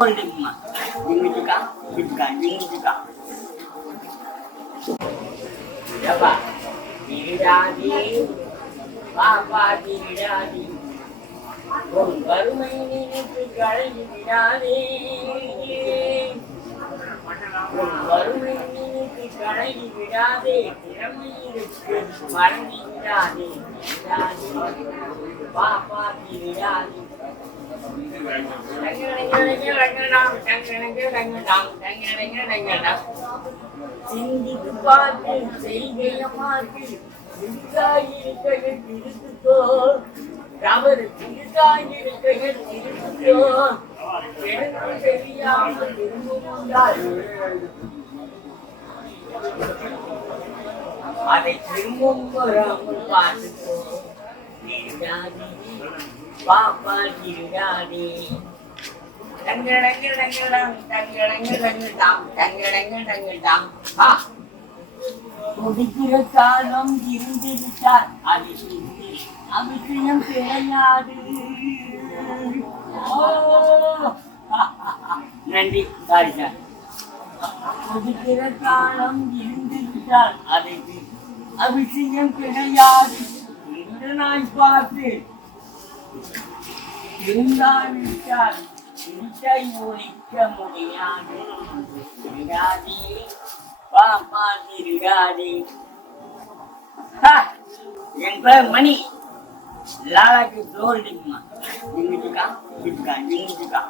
Holdingma, Jimika, Jimka, Jimika. Yapa, Diradi, Papa Diradi, Gurmani, Diradi, Gurmani, Diradi, Marani, Papa Diradi. சிந்தித்து பார்த்து செய்கைய மாற்றி திருக்காயிருக்கைகள் திருத்துக்கோ தவறு திருக்காயிருக்கைகள் திருத்துக்கோ எனக்கு தெரியாமல் திரும்புகிறார் அதை திரும்பும் வராமல் பார்த்துக்கோ திருடாதி பாப்பா திருடாதி முடிக்கிற காலம் இருந்திருக்கார் அது அபிஷயம் கிடையாது. நன்றி, சாரி சார். முடிக்கிற காலம் இருந்திருக்கார் அது அபிஷயம் கிடையாது என்று நான் பார்த்து இருந்தாவிட்டார் இசை ஒழிக்க முடியாது. திருடாதே பாப்பா திருடாதே. என் பேர் மணி. லாலாக்கு தோல்டிக்குமா, ஜிங்கிட்டுக்கா, ஜிங்கிட்டுக்கா.